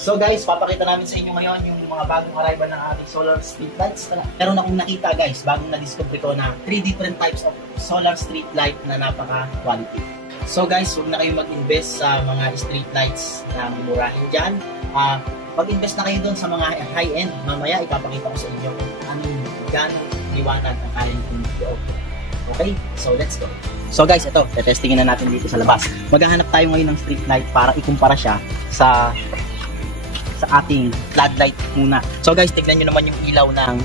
So guys, papakita namin sa inyo ngayon yung mga bagong arrival ng ating solar street lights. Meron akong nakita guys, bagong na-discover ko na 3 different types of solar street light na napaka-quality. So guys, huwag na kayo mag-invest sa mga street lights na mumurahin dyan. Mag-invest na kayo doon sa mga high-end. Mamaya ipapakita ko sa inyo kung anong gano'ng liwanag ang kayang i-offer. Okay? So let's go. So guys, ito, testingin na natin dito sa labas. Maghahanap tayo ngayon ng street light para ikumpara siya sa ating floodlight muna. So guys, tignan nyo naman yung ilaw ng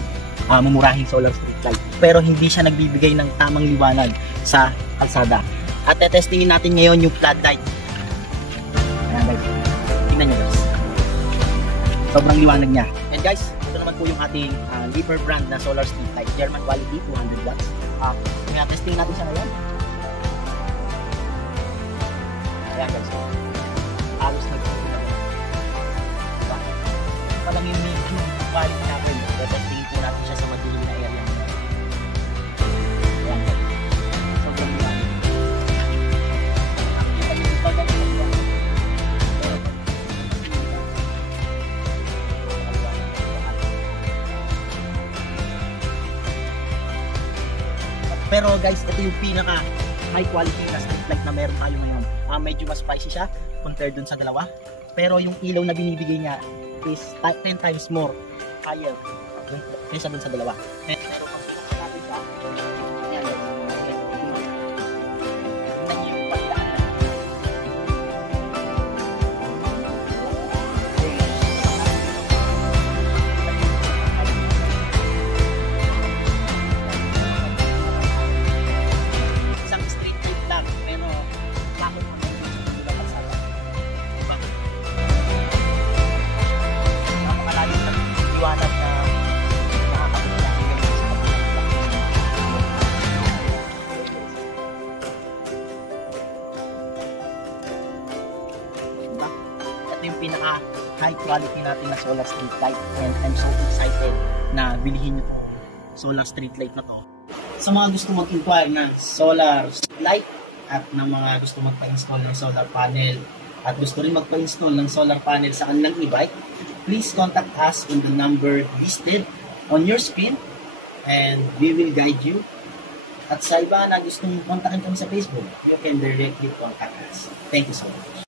mumurahing solar street light. Pero hindi siya nagbibigay ng tamang liwanag sa kalsada. At testingin natin ngayon yung floodlight. Ayan guys. Tignan nyo guys. Sobrang liwanag niya. And guys, ito naman po yung ating Liber brand na solar street light. German quality, 200 watts. Kaya testing natin siya ngayon. Ayan guys. Halos nag-uuna. Diba? Parang yung quality natin. Testingin po natin siya sa madilim na area. Ayan guys. Sobrang liwanag. Pero guys, ito yung pinaka high quality na street light na meron tayo ngayon. Medyo mas pricey siya compared dun sa dalawa. Pero yung ilaw na binibigay niya is 10 times more higher kaysa dun sa dalawa. Pero pag pinakita natin siya, ayan guys. Tingnan niyo yung pagdaan na. Liwanag na nakakapagpapagay sa diba? Ito yung pinaka high quality natin na solar street light, and I'm so excited na bilhin nyo to solar street light na to. Sa mga gusto mag-inquire ng solar street light at ng mga gusto magpa-install ng solar panel at gusto rin magpa-install ng solar panel sa kanilang e-bike, please contact us on the number listed on your screen and we will guide you. At sa iba na gustong kontakin kami sa Facebook, you can directly contact us. Thank you so much.